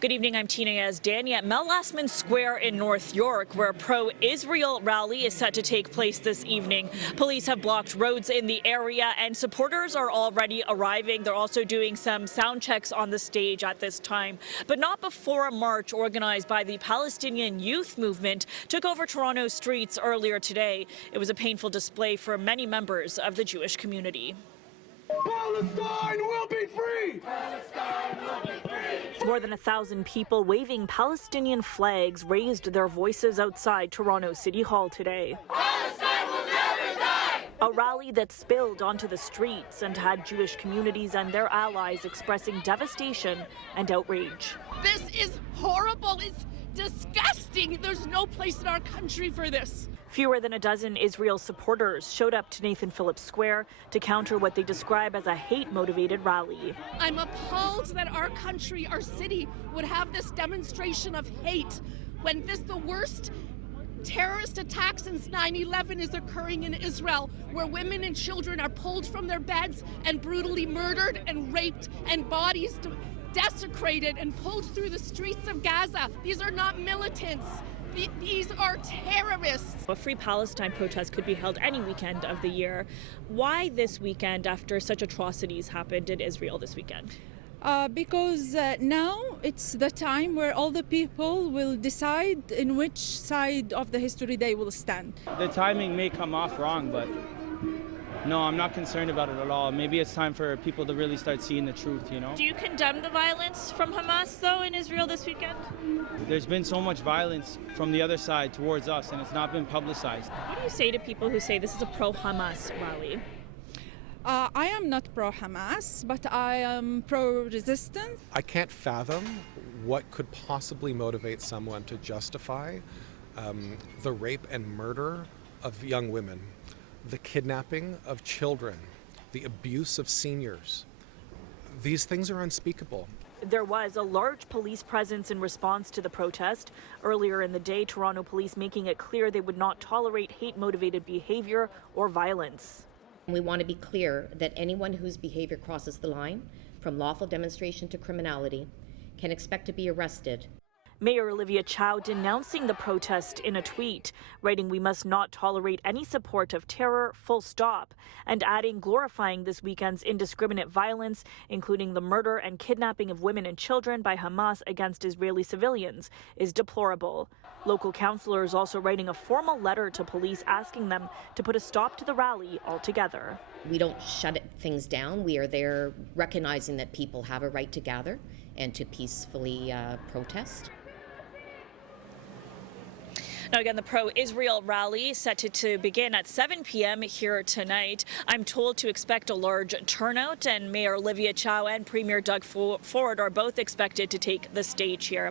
Good evening, I'm Tina Yazdani at Mel Lastman Square in North York, where a pro-Israel rally is set to take place this evening. Police have blocked roads in the area and supporters are already arriving. They're also doing some sound checks on the stage at this time, but not before a march organized by the Palestinian Youth Movement took over Toronto's streets earlier today. It was a painful display for many members of the Jewish community. Palestine will be free! Palestine will be free! More than 1,000 people waving Palestinian flags raised their voices outside Toronto City Hall today. Palestine will never die! A rally that spilled onto the streets and had Jewish communities and their allies expressing devastation and outrage. This is horrible. It's disgusting. There's no place in our country for this. Fewer than a dozen Israel supporters showed up to Nathan Phillips Square to counter what they describe as a hate-motivated rally. I'm appalled that our country, our city, would have this demonstration of hate when the worst terrorist attack since 9/11 is occurring in Israel, where women and children are pulled from their beds and brutally murdered and raped and bodies desecrated and pulled through the streets of Gaza. These are not militants. These are terrorists. A Free Palestine protest could be held any weekend of the year. Why this weekend after such atrocities happened in Israel this weekend? Because now it's the time where all the people will decide in which side of the history they will stand. The timing may come off wrong, but no, I'm not concerned about it at all. Maybe it's time for people to really start seeing the truth, you know? Do you condemn the violence from Hamas, though, in Israel this weekend? There's been so much violence from the other side towards us, and it's not been publicized. What do you say to people who say this is a pro-Hamas rally? I am not pro-Hamas, but I am pro-resistance. I can't fathom what could possibly motivate someone to justify the rape and murder of young women, the kidnapping of children, the abuse of seniors. These things are unspeakable. There was a large police presence in response to the protest. Earlier in the day, Toronto police making it clear they would not tolerate hate-motivated behavior or violence. We want to be clear that anyone whose behavior crosses the line, from lawful demonstration to criminality, can expect to be arrested. Mayor Olivia Chow denouncing the protest in a tweet, writing, "We must not tolerate any support of terror, full stop," and adding, glorifying this weekend's indiscriminate violence, including the murder and kidnapping of women and children by Hamas against Israeli civilians, is deplorable. Local councillors also writing a formal letter to police asking them to put a stop to the rally altogether. We don't shut things down. We are there recognizing that people have a right to gather and to peacefully protest. Now again, the pro-Israel rally set to begin at 7 p.m. here tonight. I'm told to expect a large turnout, and Mayor Olivia Chow and Premier Doug Ford are both expected to take the stage here.